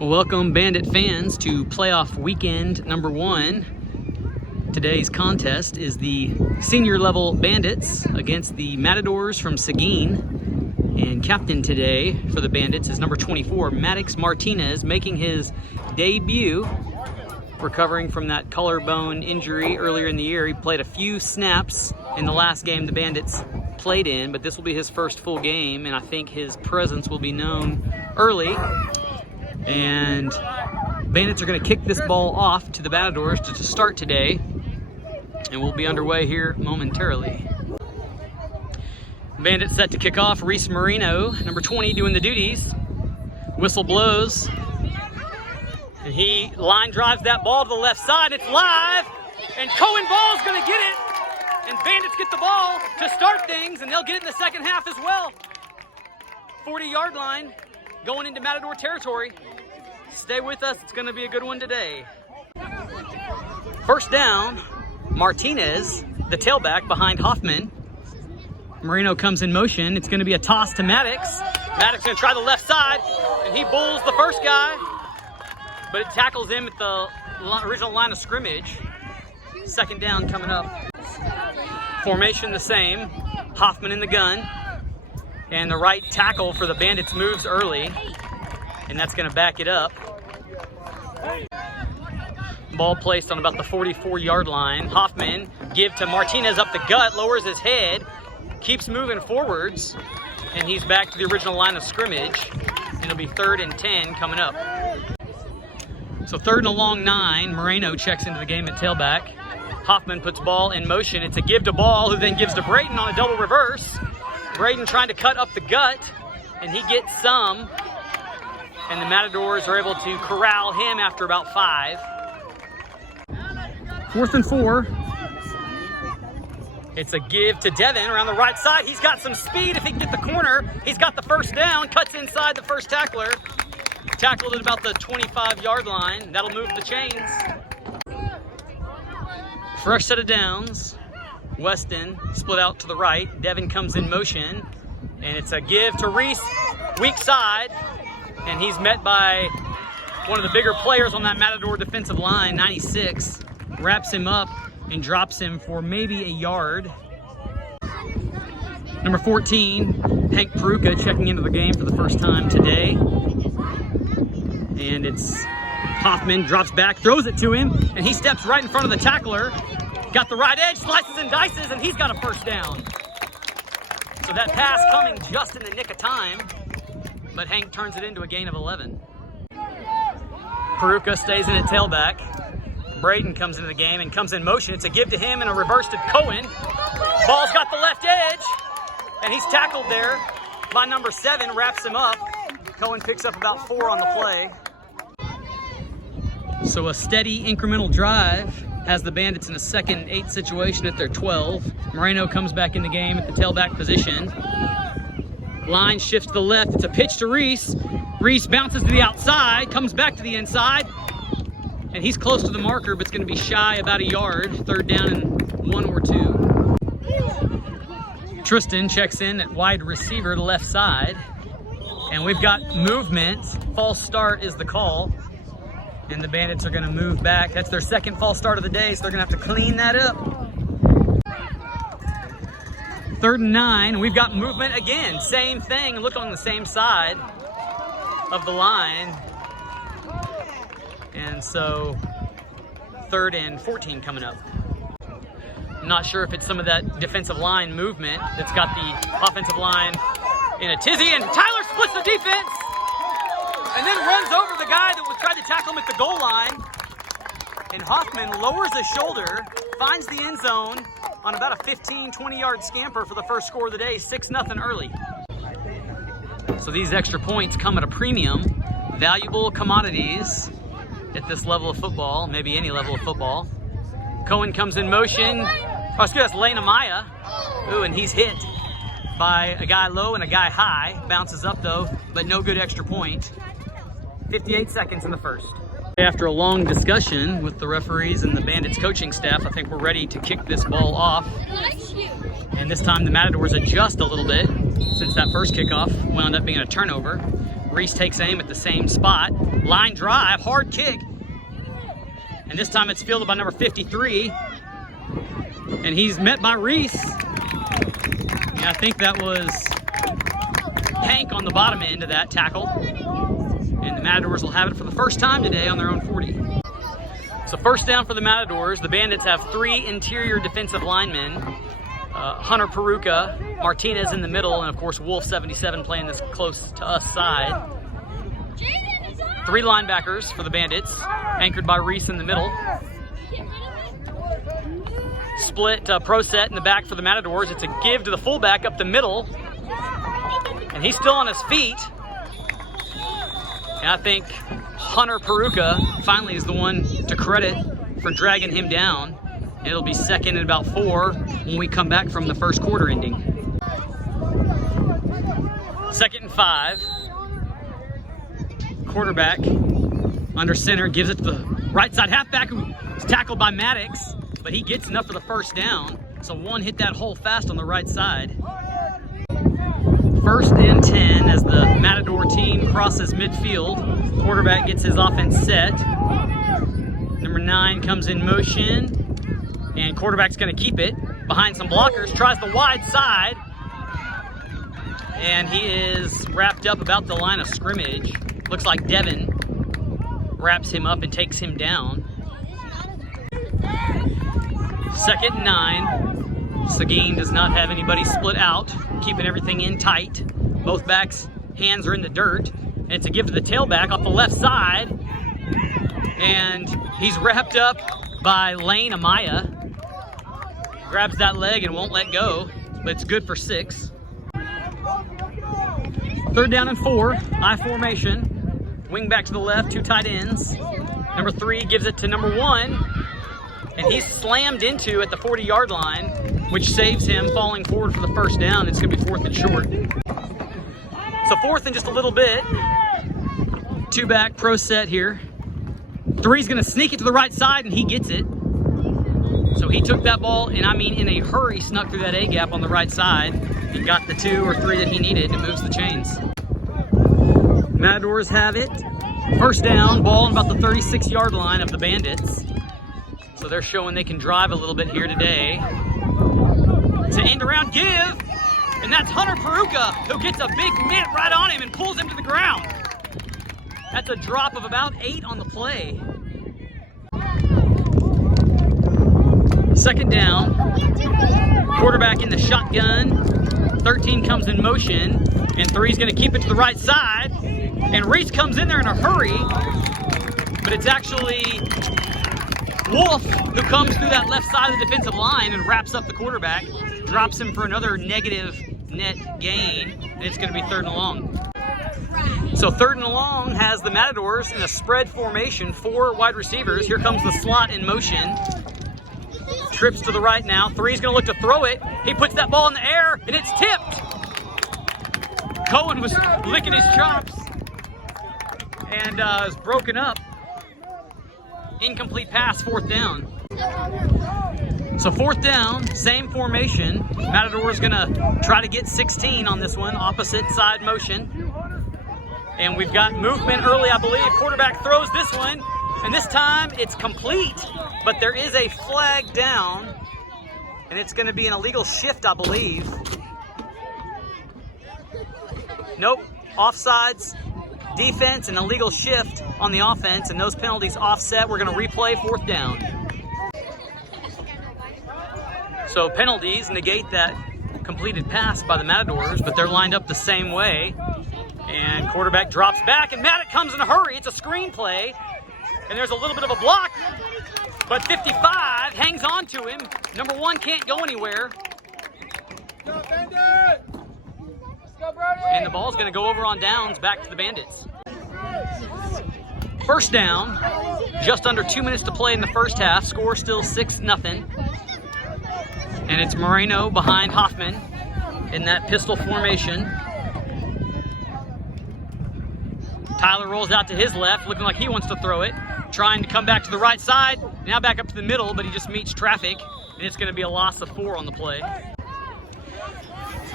Welcome, Bandit fans, to playoff weekend number 1. Today's contest is the senior level Bandits against the Matadors from Seguin. And captain today for the Bandits is number 24, Maddox Martinez, making his debut, recovering from that collarbone injury earlier in the year. He played a few snaps in the last game the Bandits played in, but this will be his first full game, and I think his presence will be known early. And Bandits are going to kick this ball off to the Matadors to start today, and we'll be underway here momentarily. Bandits set to kick off. Reese Marino, number 20, doing the duties. Whistle blows, and he line drives that ball to the left side. It's live, and Cohen Ball's going to get it, and Bandits get the ball to start things, and they'll get it in the second half as well. 40-yard line going into Matador territory. Stay with us, it's going to be a good one today. First down, Martinez, the tailback behind Hoffman. Marino comes in motion. It's going to be a toss to Maddox. Maddox going to try the left side, and he bulls the first guy, but it tackles him at the original line of scrimmage. Second down coming up. Formation the same. Hoffman in the gun, and the right tackle for the Bandits moves early, and that's going to back it up. Ball placed on about the 44-yard line. Hoffman give to Martinez up the gut, lowers his head, keeps moving forwards, and he's back to the original line of scrimmage. It'll be 3rd and 10 coming up. So 3rd and a long 9. Moreno checks into the game at tailback. Hoffman puts ball in motion. It's a give to Ball, who then gives to Brayton on a double reverse. Brayton trying to cut up the gut, and he gets some, and the Matadors are able to corral him after about 5. 4th and 4. It's a give to Devin around the right side. He's got some speed. If he can get the corner, he's got the first down. Cuts inside the first tackler. Tackled at about the 25-yard line. That'll move the chains. Fresh set of downs. Weston split out to the right. Devin comes in motion, and it's a give to Reese, weak side, and he's met by one of the bigger players on that Matador defensive line, 96. Wraps him up and drops him for maybe a yard. Number 14, Hank Peruka, checking into the game for the first time today. And it's Hoffman, drops back, throws it to him, and he steps right in front of the tackler. Got the right edge, slices and dices, and he's got a first down. So that pass coming just in the nick of time, but Hank turns it into a gain of 11. Peruka stays in at tailback. Braden comes into the game and comes in motion. It's a give to him and a reverse to Cohen. Ball's got the left edge, and he's tackled there by number 7, wraps him up. Cohen picks up about 4 on the play. So a steady incremental drive has the Bandits in a 2nd and 8 situation at their 12. Moreno comes back in the game at the tailback position. Line shifts to the left. It's a pitch to Reese. Reese bounces to the outside, comes back to the inside, and he's close to the marker, but it's going to be shy about a yard. 3rd down and 1 or 2. Tristan checks in at wide receiver to left side, and we've got movement. False start is the call, and the Bandits are going to move back. That's their 2nd false start of the day, so they're going to have to clean that up. 3rd and 9, and we've got movement again. Same thing, look on the same side of the line. And so 3rd and 14 coming up. I'm not sure if it's some of that defensive line movement that's got the offensive line in a tizzy, and Tyler splits the defense and then runs over the guy that was trying to tackle him at the goal line. And Hoffman lowers his shoulder, finds the end zone on about a 15, 20-yard scamper for the first score of the day, 6-0 early. So these extra points come at a premium. Valuable commodities at this level of football, maybe any level of football. Cohen comes in motion. Oh, excuse me, that's Lena Maya. Ooh, and he's hit by a guy low and a guy high. Bounces up though, but no good extra point. 58 seconds in the first. After a long discussion with the referees and the Bandits coaching staff, I think we're ready to kick this ball off. And this time the Matadors adjust a little bit, since that first kickoff wound up being a turnover. Reese takes aim at the same spot, line drive, hard kick. And this time it's fielded by number 53. And he's met by Reese. Yeah, I think that was Hank on the bottom end of that tackle. And the Matadors will have it for the first time today on their own 40. So first down for the Matadors. The Bandits have 3 interior defensive linemen. Hunter Peruka, Martinez in the middle, and of course Wolf 77 playing this close to us side. 3 linebackers for the Bandits, anchored by Reese in the middle. Split pro set in the back for the Matadors. It's a give to the fullback up the middle. And he's still on his feet. And I think Hunter Peruka finally is the one to credit for dragging him down. It'll be second and about 4 when we come back from the first quarter ending. 2nd and 5. Quarterback under center gives it to the right side halfback who is tackled by Maddox, but he gets enough for the first down. So one hit that hole fast on the right side. 1st and 10 as the Matador team crosses midfield. Quarterback gets his offense set. Number 9 comes in motion. And quarterback's going to keep it behind some blockers, tries the wide side, and he is wrapped up about the line of scrimmage. Looks like Devin wraps him up and takes him down. 2nd and 9. Seguin does not have anybody split out, keeping everything in tight. Both backs' hands are in the dirt. And it's a give to the tailback off the left side. And he's wrapped up by Lane Amaya. Grabs that leg and won't let go, but it's good for 6. 3rd down and 4, I formation. Wing back to the left, 2 tight ends. Number 3 gives it to number 1, and he's slammed into at the 40-yard line, which saves him falling forward for the first down. It's going to be 4th and short. So 4th and just a little bit. 2 back pro set here. 3's going to sneak it to the right side, and he gets it. So he took that ball, and I mean in a hurry, snuck through that A-gap on the right side. He got the 2 or 3 that he needed and moves the chains. Matadors have it. First down, ball on about the 36-yard line of the Bandits. So they're showing they can drive a little bit here today. It's an end-around give, and that's Hunter Peruka, who gets a big mitt right on him and pulls him to the ground. That's a drop of about 8 on the play. 2nd down, quarterback in the shotgun, 13 comes in motion, and 3's going to keep it to the right side, and Reese comes in there in a hurry, but it's actually Wolf who comes through that left side of the defensive line and wraps up the quarterback, drops him for another negative net gain, and it's going to be 3rd and long. So 3rd and long has the Matadors in a spread formation, 4 wide receivers. Here comes the slot in motion. Trips to the right now. 3's going to look to throw it. He puts that ball in the air, and it's tipped. Cohen was licking his chops and is broken up. Incomplete pass, 4th down. So 4th down, same formation. Matador's going to try to get 16 on this one, opposite side motion. And we've got movement early, I believe. Quarterback throws this one. And this time it's complete, but there is a flag down, and it's going to be an illegal shift, I believe. Nope, offsides, defense, and illegal shift on the offense, and those penalties offset. We're going to replay 4th down. So penalties negate that completed pass by the Matadors, but they're lined up the same way. And quarterback drops back, and Maddox comes in a hurry. It's a screen play. And there's a little bit of a block, but 55 hangs on to him. Number 1 can't go anywhere. And the ball's going to go over on downs back to the Bandits. First down, just under 2 minutes to play in the first half. Score still 6-0. And it's Moreno behind Hoffman in that pistol formation. Tyler rolls out to his left, looking like he wants to throw it. Trying to come back to the right side, now back up to the middle, but he just meets traffic, and it's going to be a loss of 4 on the play.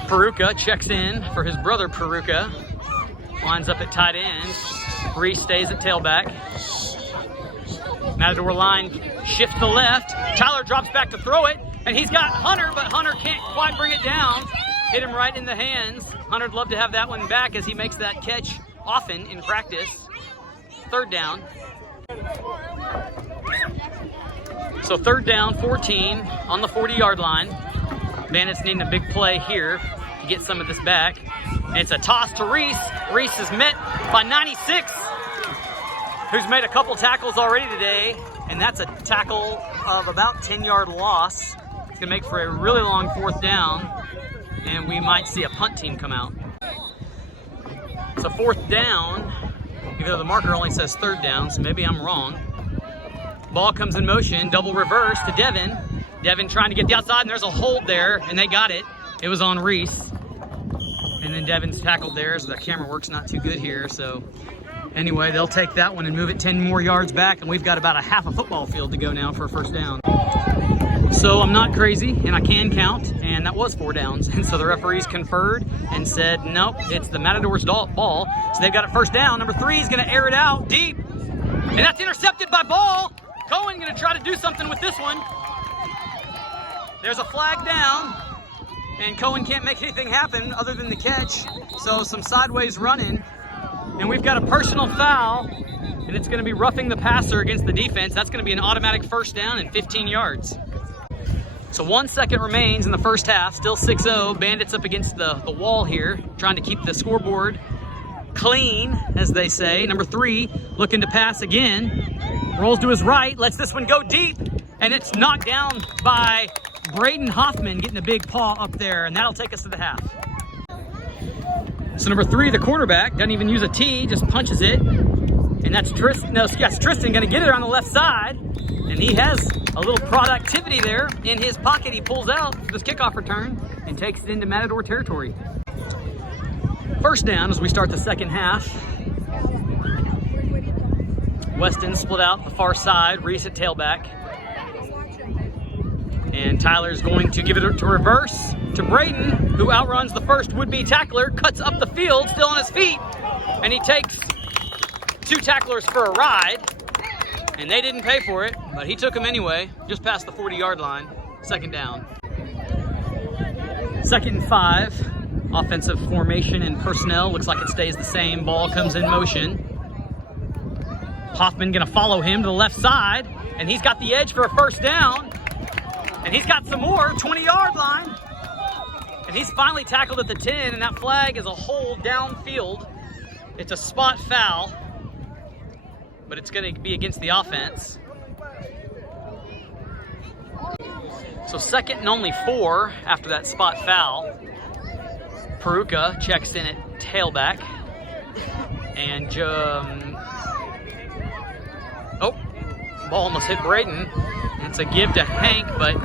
Peruka checks in for his brother Peruka. Lines up at tight end. Reese stays at tailback. Matador line shifts to the left. Tyler drops back to throw it, and he's got Hunter, but Hunter can't quite bring it down. Hit him right in the hands. Hunter'd love to have that one back as he makes that catch often in practice. Third down. So third down, 14 on the 40-yard line. Bandits needing a big play here to get some of this back. And it's a toss to Reese. Reese is met by 96, who's made a couple tackles already today, and that's a tackle of about 10-yard loss. It's gonna make for a really long fourth down, and we might see a punt team come out. So fourth down, even though the marker only says third down, so maybe I'm wrong. Ball comes in motion, double reverse to Devin. Devin trying to get the outside, and there's a hold there, and they got it. It was on Reese. And then Devin's tackled there, so the camera work's not too good here. So anyway, they'll take that one and move it 10 more yards back, and we've got about a half a football field to go now for a first down. So I'm not crazy, and I can count, and that was 4 downs. And so the referees conferred and said, nope, it's the Matadors' ball. So they've got it first down. Number 3 is gonna air it out deep, and that's intercepted by Ball. Cohen gonna try to do something with this one. There's a flag down, and Cohen can't make anything happen other than the catch. So some sideways running, and we've got a personal foul, and it's gonna be roughing the passer against the defense. That's gonna be an automatic first down and 15 yards. So 1 second remains in the first half, still 6-0. Bandits up against the wall here, trying to keep the scoreboard clean, as they say. Number 3 looking to pass again. Rolls to his right, lets this one go deep, and it's knocked down by Braden Hoffman, getting a big paw up there, and that'll take us to the half. So number 3, the quarterback, doesn't even use a T, just punches it. And that's Tristan, Tristan gonna get it on the left side, and he has a little productivity there in his pocket. He pulls out for this kickoff return and takes it into Matador territory. First down as we start the second half. Weston split out the far side, Reese at tailback. And Tyler's going to give it to reverse to Braden, who outruns the first would-be tackler, cuts up the field, still on his feet, and he takes 2 tacklers for a ride, and they didn't pay for it, but he took them anyway, just past the 40-yard line. Second down. 2nd and 5. Offensive formation and personnel looks like it stays the same. Ball comes in motion. Hoffman gonna follow him to the left side, and he's got the edge for a first down. And he's got some more, 20-yard line. And he's finally tackled at the 10, and that flag is a hold downfield. It's a spot foul, but it's gonna be against the offense. So 2nd and only 4 after that spot foul. Peruka checks in at tailback. And ball almost hit Braden. It's a give to Hank, but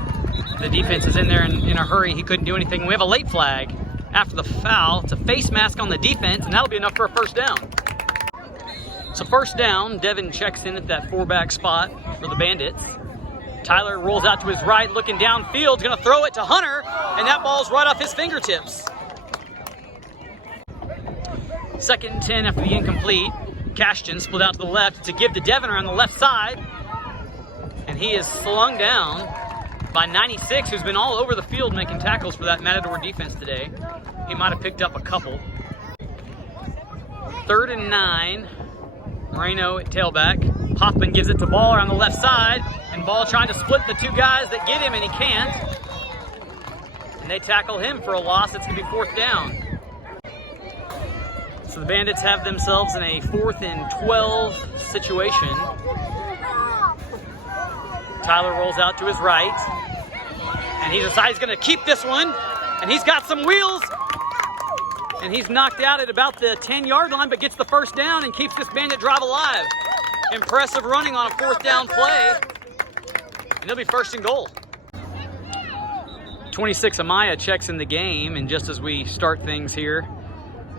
the defense is in there in a hurry. He couldn't do anything. We have a late flag after the foul. It's a face mask on the defense, and that'll be enough for a first down. So first down, Devin checks in at that 4-back spot for the Bandits. Tyler rolls out to his right, looking downfield, gonna throw it to Hunter, and that ball's right off his fingertips. 2nd and 10 after the incomplete. Cashton split out to the left to give to Devin on the left side. And he is slung down by 96, who's been all over the field making tackles for that Matador defense today. He might have picked up a couple. 3rd and 9. Moreno at tailback. Hoffman gives it to Ball on the left side, and Ball trying to split the 2 guys that get him, and he can't. And they tackle him for a loss. It's gonna be 4th down. So the Bandits have themselves in a 4th and 12 situation. Tyler rolls out to his right, and he decides he's gonna keep this one, and he's got some wheels, and he's knocked out at about the 10-yard line, but gets the first down and keeps this Bandit drive alive. Impressive running on a 4th down play, and it'll be 1st and goal. 26 Amaya checks in the game, and just as we start things here,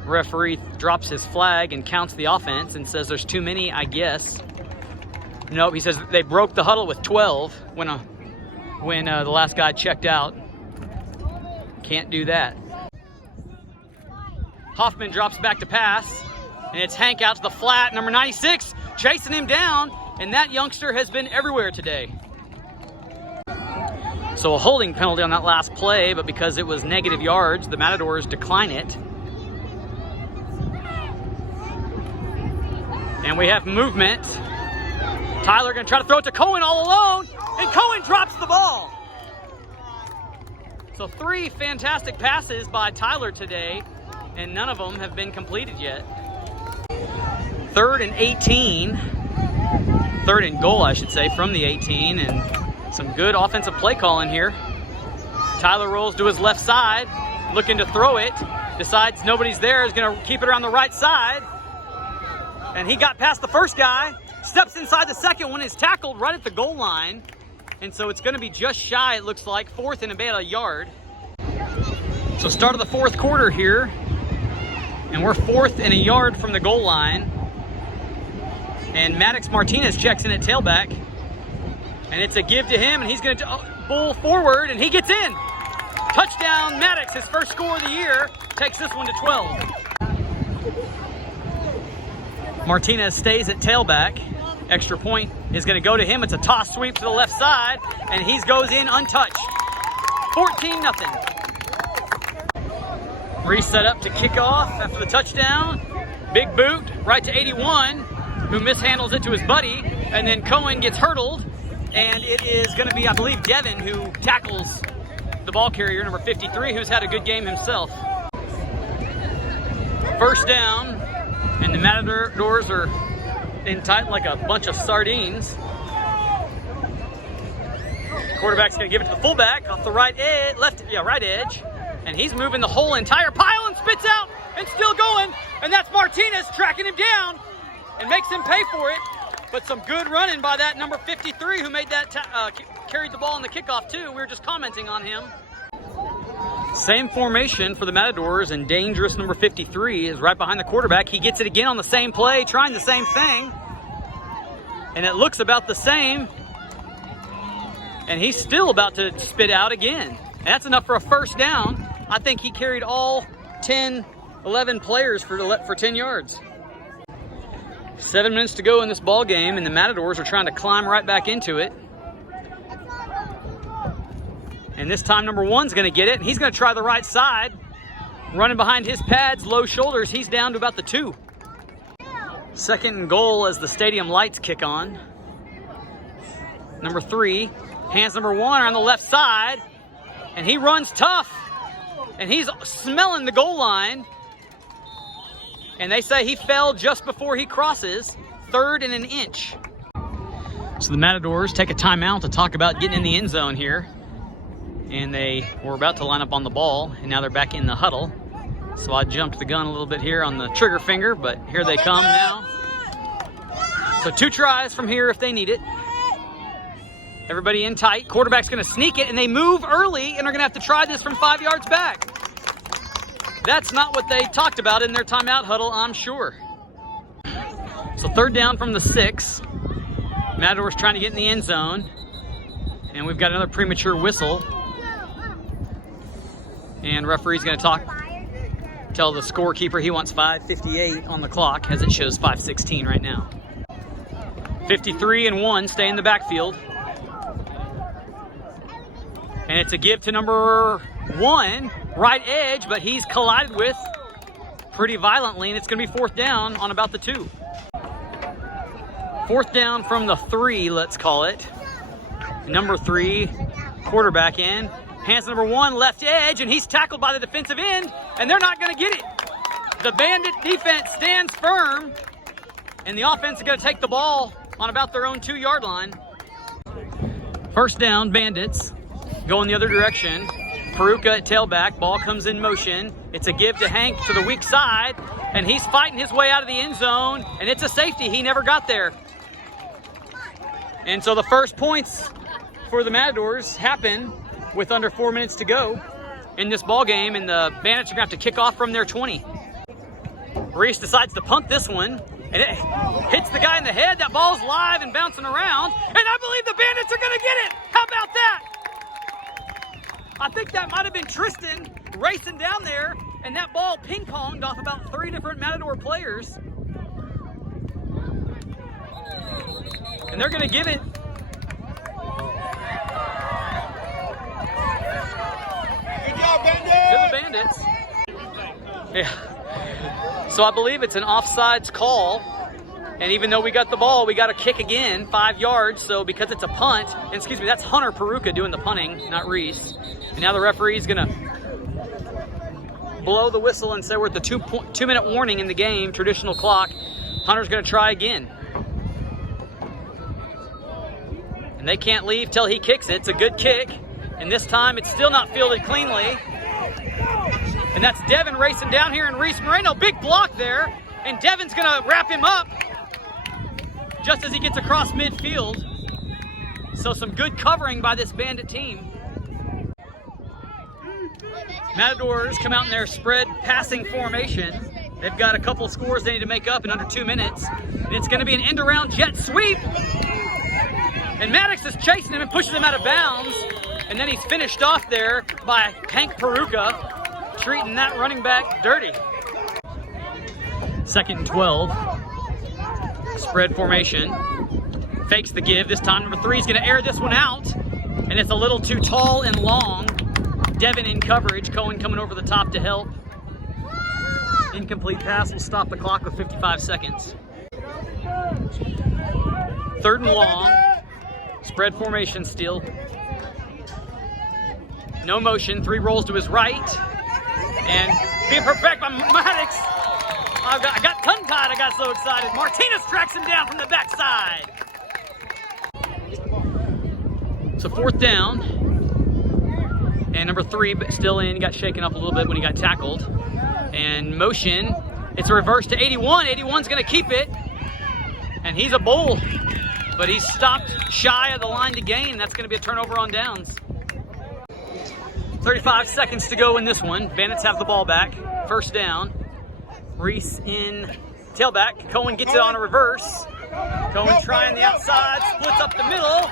referee drops his flag and counts the offense and says there's too many, I guess. Nope, he says they broke the huddle with 12 when the last guy checked out. Can't do that. Hoffman drops back to pass. And it's Hank out to the flat, number 96, chasing him down, and that youngster has been everywhere today. So a holding penalty on that last play, but because it was negative yards, the Matadors decline it. And we have movement. Tyler gonna try to throw it to Cohen all alone, and Cohen drops the ball. So 3 fantastic passes by Tyler today, and none of them have been completed yet. 3rd and 18. 3rd and goal, I should say, from the 18, and some good offensive play calling here. Tyler rolls to his left side, looking to throw it, decides nobody's there, is gonna keep it around the right side, and he got past the first guy, steps inside the second one, is tackled right at the goal line, and so it's gonna be just shy, it looks like, 4th and about a yard. So start of the 4th quarter here, and we're 4th and a yard from the goal line. And Maddox Martinez checks in at tailback. And it's a give to him, and he's going to bull forward, and he gets in. Touchdown, Maddox, his first score of the year, takes this one to 12. Martinez stays at tailback. Extra point is going to go to him. It's a toss sweep to the left side, and he goes in untouched. 14-0. Reset up to kick off after the touchdown. Big boot right to 81, who mishandles it to his buddy, and then Cohen gets hurdled, and it is going to be, I believe, Devin who tackles the ball carrier, number 53, who's had a good game himself. First down, and the Matadors are in tight like a bunch of sardines. Quarterback's going to give it to the fullback off the right edge, right edge, and he's moving the whole entire pile and spits out and still going, and that's Martinez tracking him down and makes him pay for it. But some good running by that number 53 who made that carried the ball in the kickoff too. We were just commenting on him. Same formation for the Matadors, and dangerous number 53 is right behind the quarterback. He gets it again on the same play, trying the same thing, and it looks about the same, and he's still about to spit out again. And that's enough for a first down. I think he carried all 10, 11 players for 10 yards. 7 minutes to go in this ball game, and the Matadors are trying to climb right back into it. And this time number 1's going to get it, and he's going to try the right side. Running behind his pads, low shoulders, he's down to about the 2. 2nd and goal as the stadium lights kick on. Number 3, hands number 1 are on the left side, and he runs tough, and he's smelling the goal line. And they say he fell just before he crosses, 3rd and an inch. So the Matadors take a timeout to talk about getting in the end zone here. And they were about to line up on the ball, and now they're back in the huddle. So I jumped the gun a little bit here on the trigger finger, but here they come now. So 2 tries from here if they need it. Everybody in tight. Quarterback's going to sneak it, and they move early, and are going to have to try this from 5 yards back. That's not what they talked about in their timeout huddle, I'm sure. So 3rd down from the 6. Matadors trying to get in the end zone. And we've got another premature whistle. And referee's going to tell the scorekeeper he wants 5:58 on the clock, as it shows 5:16 right now. 53 and 1 stay in the backfield. And it's a give to number 1, right edge, but he's collided with pretty violently, and it's going to be 4th down on about the 2. 4th down from the 3, let's call it. Number 3, quarterback in. Hands number 1, left edge, and he's tackled by the defensive end, and they're not going to get it. The Bandit defense stands firm, and the offense is going to take the ball on about their own 2-yard line. First down, Bandits. Going the other direction. Peruka at tailback. Ball comes in motion. It's a give to Hank to the weak side, and he's fighting his way out of the end zone, and it's a safety. He never got there. And so the first points for the Matadors happen with under 4 minutes to go in this ball game, and the Bandits are going to have to kick off from their 20. Reese decides to punt this one, and it hits the guy in the head. That ball's live and bouncing around, and I believe the Bandits are going to get it. How about that? I think that might have been Tristan racing down there, and that ball ping-ponged off about 3 different Matador players. And they're going to give it. Good job, Bandits! To the Bandits. Yeah. So I believe it's an offsides call. And even though we got the ball, we got to kick again, 5 yards. So because it's a punt, and excuse me, that's Hunter Peruka doing the punting, not Reese. And now the referee's going to blow the whistle and say we're at the 2-minute warning in the game, traditional clock. Hunter's going to try again. And they can't leave till he kicks it. It's a good kick. And this time it's still not fielded cleanly. And that's Devin racing down here, and Reese Moreno, big block there. And Devin's going to wrap him up just as he gets across midfield. So some good covering by this Bandit team. Matadors come out in their spread passing formation. They've got a couple scores they need to make up in under 2 minutes. And it's going to be an end-around jet sweep. And Maddox is chasing him and pushes him out of bounds. And then he's finished off there by Hank Peruka, treating that running back dirty. 2nd and 12. Spread formation. Fakes the give. This time number 3 is going to air this one out. And it's a little too tall and long. Devin in coverage. Cohen coming over the top to help. Incomplete pass will stop the clock with 55 seconds. 3rd and long. Spread formation still. No motion. 3 rolls to his right. And being perfect by Maddox. I got tongue-tied. I got so excited. Martinez tracks him down from the backside. So 4th down. And number 3, but still in. He got shaken up a little bit when he got tackled. And motion. It's a reverse to 81. 81's going to keep it. And he's a bull. But he's stopped shy of the line to gain. That's going to be a turnover on downs. 35 seconds to go in this one. Bandits have the ball back. 1st down. Reese in tailback. Cohen gets it on a reverse. Cohen trying the outside. Splits up the middle.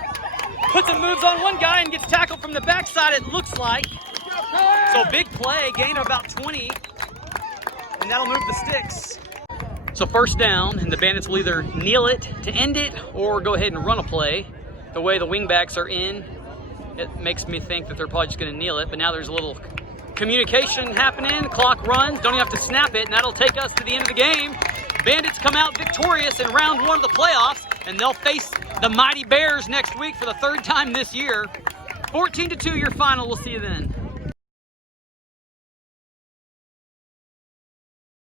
Puts and moves on one guy and gets tackled from the backside, it looks like. So big play. Gain of about 20. And that'll move the sticks. So 1st down, and the Bandits will either kneel it to end it or go ahead and run a play. The way the wingbacks are in, it makes me think that they're probably just going to kneel it, but now there's a little communication happening. Clock runs, don't even have to snap it, and that'll take us to the end of the game. Bandits come out victorious in round 1 of the playoffs, and they'll face the Mighty Bears next week for the 3rd time this year. 14-2 your final. We'll see you then.